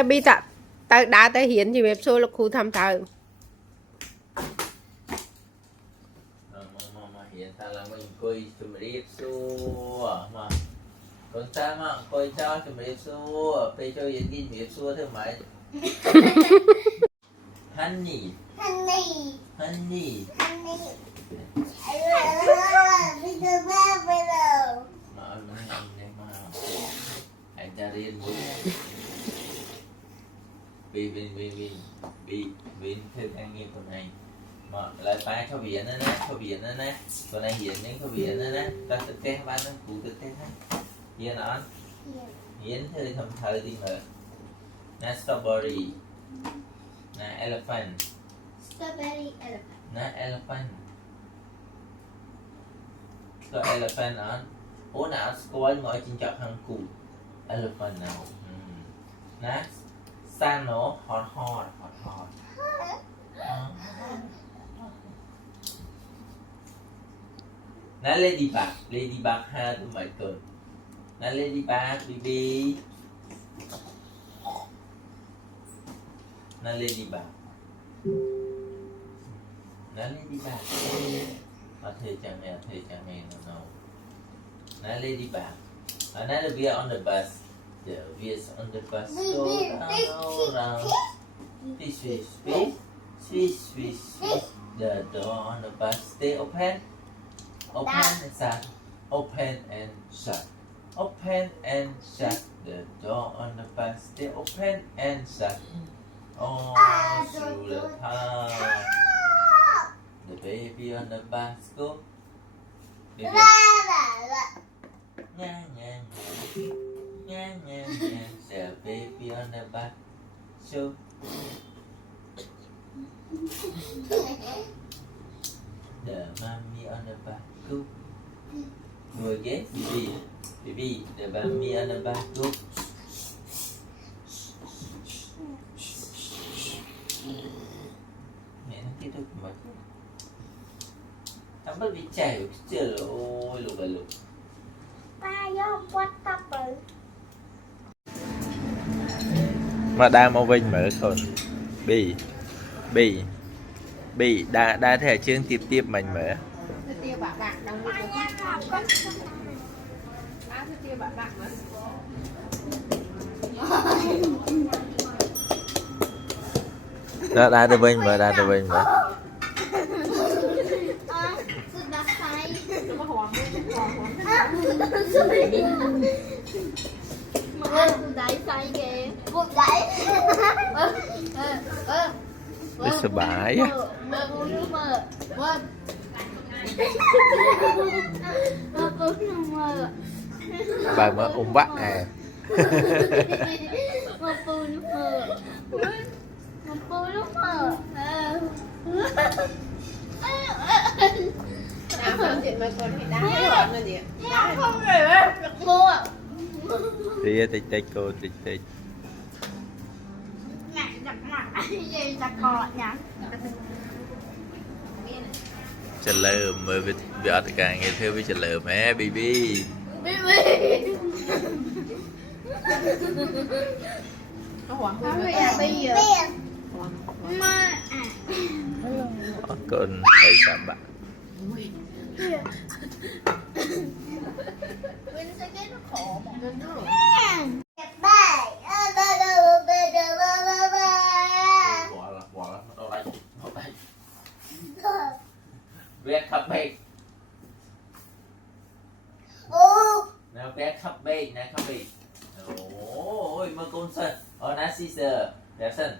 ta bi tạ ta đá ta hiến thì bếp xôi là khu thăm thờ mà hiện tại là mình coi chụp điệp xua mà còn ta mà coi cho chụp điệp xua bây cho hiện ghi điệp xua thôi mà honey Honey. honey Honey. Bây giờ ba bây giờ. mà anh đây mà anh ta điên muốn vì theo anh nghe con này mà lại tay cho biển nữa nè con này hiện những cái biển nữa nè ta tự kê ban nó cụ tự kê hết hiện nó hiện thì thầm thời thì mở nè strawberry nè elephant Strawberry elephant. nè elephant có elephant đó ủa nào coi ngồi trên chợ hàng cụ elephant nào nè san nó hot nè ladybug ha tụi mày cười nè ladybug baby nè ladybug mà thề cha mẹ nó nè ladybug another we are on the bus we are on the bus go round swish the door on the bus stay open and shut the door on the bus stay open and shut all through the town the baby on the bus go baby the baby on the bus so the mommy on the bus go again baby the mommy on the bus go mẹ nó tiếp tục mà tao bắt bị chảy chưa ôi lục Ba vô quát tóc bự. mà đa mau vinh mở thôi bị đa thể chương tiếp mình mở tiêu bạc bạc đang đi tiêu bạc bạc đó đa vinh mở Sudah say. Mà cô đẩy say kìa. Cô đẩy. biết sợ bãi Mơ nước mơ. Mơ mơ. bà mở ung bắt à Mơ phu nước mơ. Mơ phu nước mơ. nào không chuyện mà còn thì đá cái bọn là gì Không rồi được mua. thì tích cô tích Ngại giặt mặt gì giặt cọ nhá. trả lời mới bị ở tất cả nghe theo với trả lời mẹ baby nó hoảng Không hơn phải bây giờ. Mà con thầy sao bạn Quyên sẽ cái nó khổ mà. nên nó bỏ là đâu đây red cupcake nào red cupcake ôi mà con sơn nè Caesar đẹp sơn